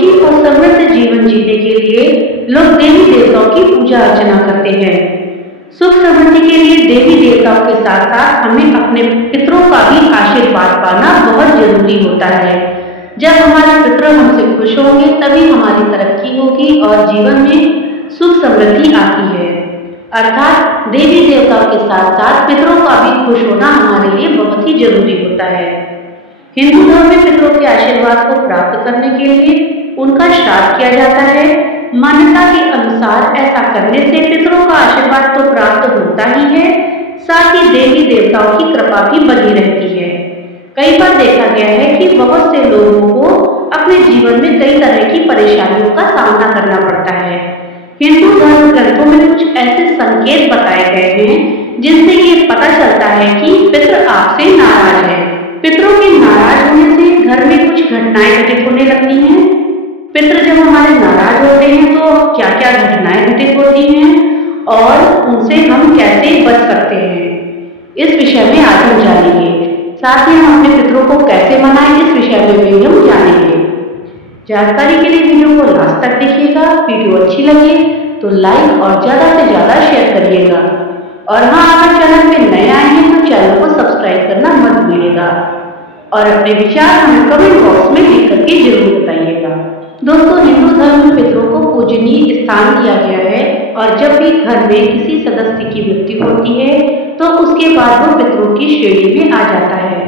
सुखी और समृद्ध जीवन जीने के लिए लोग देवी देवताओं की पूजा अर्चना करते हैं। सुख समृद्धि के लिए देवी देवताओं के साथ साथ हमें अपने पितरों का भी आशीर्वाद पाना बहुत जरूरी होता है। जब हमारे पितर हमसे खुश होंगे तभी हमारी तरक्की होगी और जीवन में सुख समृद्धि आती है। अर्थात देवी देवताओं के साथ साथ पितरों का भी खुश होना हमारे लिए बहुत ही जरूरी होता है। हिंदू धर्म में पितरों के आशीर्वाद को प्राप्त करने के लिए उनका श्राद्ध किया जाता है। मान्यता के अनुसार ऐसा करने से पितरों का आशीर्वाद तो प्राप्त होता ही है, साथ ही देवी देवताओं की कृपा भी बनी रहती है। कई बार देखा गया है कि बहुत से लोगों को अपने जीवन में कई तरह की परेशानियों का सामना करना पड़ता है। हिंदू धर्म ग्रंथों में कुछ ऐसे संकेत बताए गए हैं जिनसे ये पता चलता है कि पितर आपसे नाराज है। पितरों के नाराज होने से घर में कुछ घटनाएं घटित होने लगती हैं। पितर जब हमारे नाराज होते हैं तो क्या क्या घटनाएं घटित होती हैं और उनसे हम कैसे बच सकते हैं, इस विषय में आज हम जानेंगे। साथ ही हम अपने पितरों को कैसे मनाएं, इस विषय में भी हम जानेंगे। जानकारी के लिए वीडियो को लास्ट तक देखिएगा। वीडियो अच्छी लगे तो लाइक और ज्यादा से ज्यादा शेयर करिएगा। और हाँ, अगर चैनल पे नए आए हैं तो चैनल को सब्सक्राइब करना मत भूलिएगा और अपने विचार हमें कमेंट बॉक्स में लिख करके जरूर बताइएगा। दोस्तों, हिंदू धर्म में पितरों को पूजनीय स्थान दिया गया है और जब भी घर में किसी सदस्य की मृत्यु होती है तो उसके बाद वो पितरों की श्रेणी में आ जाता है।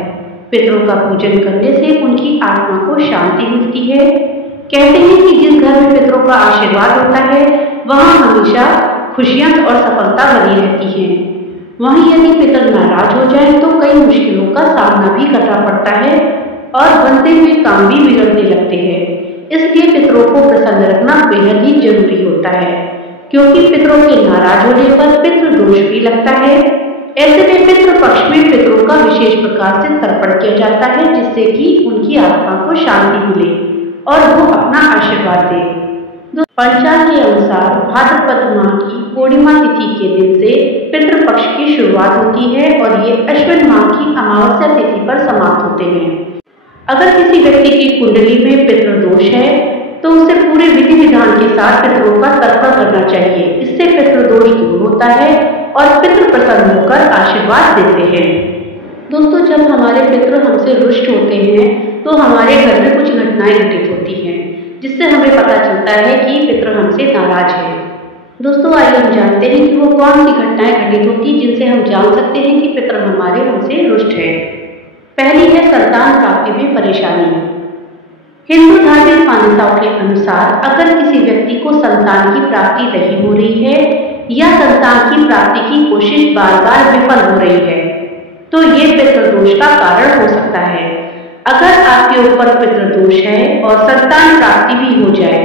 पितरों का पूजन करने से उनकी आत्मा को शांति मिलती है। कहते हैं कि जिस घर में पितरों का आशीर्वाद होता है वहाँ हमेशा खुशियां और सफलता बनी रहती है। वहीं यदि पितर नाराज हो जाए तो कई मुश्किलों का सामना भी करना पड़ता है और बनते हुए काम भी बिगड़ने लगते हैं। इसलिए पितरों को प्रसन्न रखना बेहद ही जरूरी होता है, क्योंकि पितरों के नाराज होने पर पितृ दोष भी लगता है। ऐसे में पितृ पक्ष में पितरों का विशेष प्रकार से तर्पण किया जाता है, जिससे कि उनकी आत्मा को शांति मिले और वो अपना आशीर्वाद दे। पंचांग के अनुसार भाद्रपद माह की पूर्णिमा तिथि के दिन से पितृपक्ष की शुरुआत होती है और ये अश्विन माह की अमावस्या तिथि पर समाप्त होते हैं। अगर किसी व्यक्ति की कुंडली में पितृ दोष है तो उसे पूरे विधि विधान के साथ पितरों का तर्पण करना चाहिए। इससे पितृ दोष दूर होता है और पितृ प्रसन्न होकर आशीर्वाद देते हैं। दोस्तों, जब हमारे पितृ हमसे रुष्ट होते हैं तो हमारे घर में कुछ घटनाएं घटित होती हैं, जिससे हमें पता चलता है कि पितृ हमसे नाराज है। दोस्तों, आइए हम जानते हैं कि वो कौन सी घटनाएं घटित होती जिनसे हम जान सकते हैं कि पितृ हमारे हमसे रुष्ट है। पहली है संतान प्राप्ति में परेशानी। हिंदू धार्मिक मान्यताओं के अनुसार अगर किसी व्यक्ति को संतान की प्राप्ति नहीं हो रही है या संतान की प्राप्ति की कोशिश बार बार विफल हो रही है तो ये पितृदोष का कारण हो सकता है। अगर आपके ऊपर पितृदोष है और संतान प्राप्ति भी हो जाए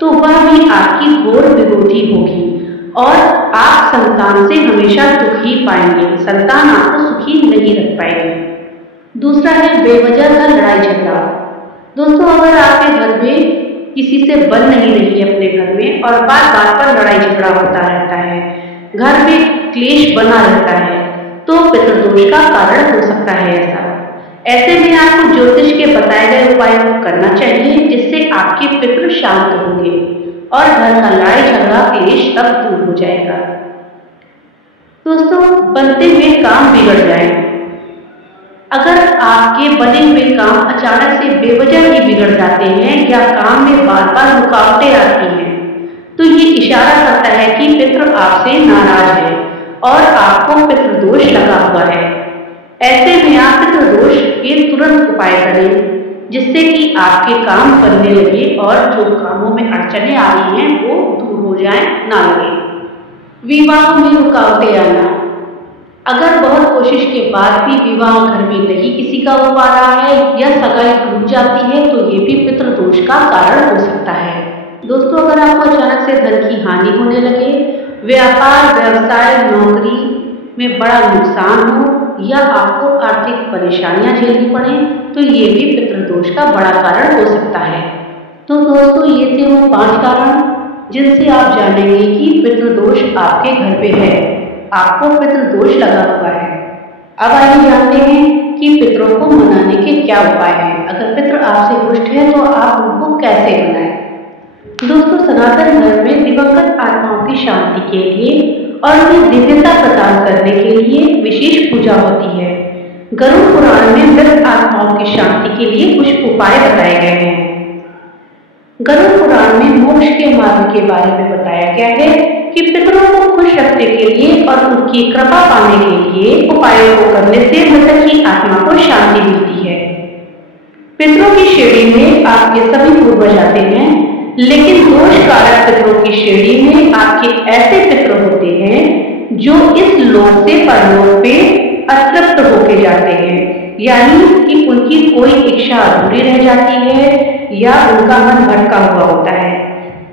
तो वह भी आपकी घोर विरोधी होगी और आप संतान से हमेशा दुख ही पाएंगे। संतान आपको सुखी नहीं रख पाएगी। दूसरा है बेवजह का लड़ाई झगड़ा। दोस्तों, अगर आपके घर में किसी से बन नहीं रही है अपने घर में और बात बात पर लड़ाई झगड़ा होता रहता है, घर में क्लेश बना रहता है, तो पितृदोष का कारण हो सकता है ऐसे में आपको ज्योतिष के बताए गए उपायों को करना चाहिए, जिससे आपके पितृ शांत होंगे और घर का लड़ाई झगड़ा क्लेश तब दूर हो जाएगा। दोस्तों, बनते हुए काम बिगड़ जाए। अगर आपके बने हुए काम अचानक से बेवजह ही बिगड़ जाते हैं या काम में बार बार रुकावटें आती हैं तो ये इशारा करता है कि पितृ आपसे नाराज है और आपको पितृदोष लगा हुआ है। ऐसे में आप पितृदोष के तुरंत उपाय करें, जिससे कि आपके काम बनने लगे और जो कामों में अड़चने आ रही हैं वो दूर हो जाए, ना लगे। विवाह में रुकावटें आना। अगर बहुत कोशिश के बाद भी विवाह घर में नहीं किसी का हो पा रहा है या सगाई टूट जाती है तो ये भी पितृदोष का कारण हो सकता है। दोस्तों, अगर आपको अचानक से धन की हानि होने लगे, व्यापार, व्यवसाय, नौकरी में बड़ा नुकसान हो या आपको आर्थिक परेशानियां झेलनी पड़े तो ये भी पितृदोष का बड़ा कारण हो सकता है। तो दोस्तों, ये थे वो 5 कारण जिनसे आप जानेंगे कि पितृदोष आपके घर पे है, आपको पितृदोष लगा हुआ है। अब आइए जानते हैं कि पितरों को मनाने के क्या उपाय हैं। अगर पितृ आपसे रुष्ट है तो आप उनको कैसे मनाएं। दोस्तों, सनातन धर्म में दिवंगत आत्माओं की शांति के लिए और उन्हें दिव्यता प्रदान करने के लिए विशेष पूजा होती है। गरुड़ पुराण में मृत आत्माओं की शांति के लिए कुछ उपाय बताए गए हैं। गरुड़ पुराण में मोक्ष के मार्ग के बारे में बताया गया है कि पितरों को खुश रखने के लिए और उनकी कृपा पाने के लिए उपायों को करने से मृतक की आत्मा को शांति मिलती है। पितरों की श्रेणी में आपके सभी पूर्वज आते हैं, लेकिन दोष कारक पितरों की श्रेणी में आपके ऐसे पितृ होते हैं जो इस लोक से परलोक पे अतृप्त होके जाते हैं, यानी कि उनकी कोई इच्छा अधूरी रह जाती है या उनका मन भटका हुआ होता है।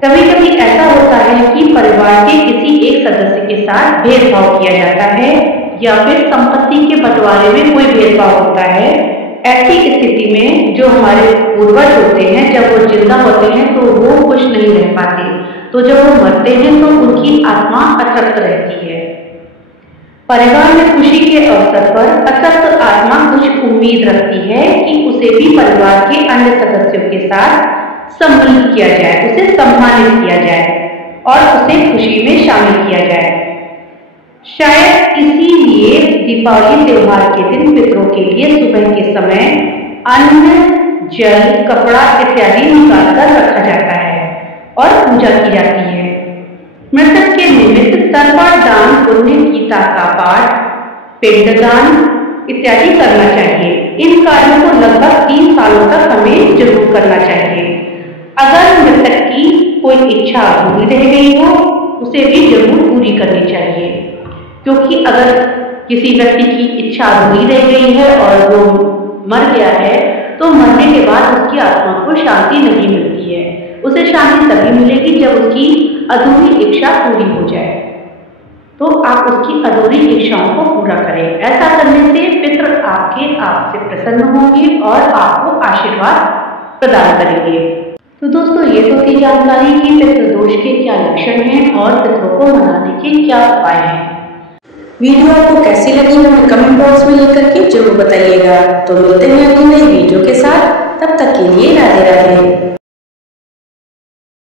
कभी कभी ऐसा होता है कि परिवार के किसी एक सदस्य के साथ भेदभाव किया जाता है या फिर संपत्ति के बंटवारे में कोई भेदभाव होता है। ऐसी स्थिति में जो हमारे पूर्वज होते हैं, जब वो जिंदा होते हैं तो वो खुश नहीं रह पाते, तो जब वो मरते हैं तो उनकी आत्मा अतृप्त रहती है। परिवार में खुशी के अवसर पर अतृप्त आत्मा कुछ उम्मीद रखती है कि उसे भी परिवार के अन्य सदस्यों के साथ सम्मिलित किया जाए, उसे सम्मानित किया जाए और उसे खुशी में शामिल किया जाए। शायद इसीलिए दीपावली त्योहार के दिन पितरों के लिए सुबह के समय अन्न, जल, कपड़ा इत्यादि निकाल कर रखा जाता है और पूजा की जाती है। मृतक के निमित्त तर्पण दान, पुण्य गीता का पाठ, पिंडदान इत्यादि करना चाहिए। इन कार्यों को लगभग 3 सालों तक हमें जरूर करना चाहिए। अगर मृतक की कोई इच्छा अधूरी रह गई हो, उसे भी जरूर पूरी करनी चाहिए, क्योंकि अगर किसी व्यक्ति की इच्छा अधूरी रह गई है और वो मर गया है, तो मरने के बाद उसकी आत्मा को शांति नहीं मिलती है। उसे शांति तभी मिलेगी जब उसकी अधूरी इच्छा पूरी हो जाए। तो आप उसकी अधूरी इच्छाओं को पूरा करें। ऐसा करने से पितृ आपसे प्रसन्न होंगे और आपको आशीर्वाद प्रदान करेंगे। तो दोस्तों, ये तो थी जानकारी कि पितृदोष के क्या लक्षण हैं और पितरों को मनाने के क्या उपाय हैं। वीडियो आपको कैसी लगी हमें कमेंट बॉक्स में लिख करके जरूर बताइएगा। तो मिलते हैं अगली नई वीडियो के साथ, तब तक के लिए राधे राधे।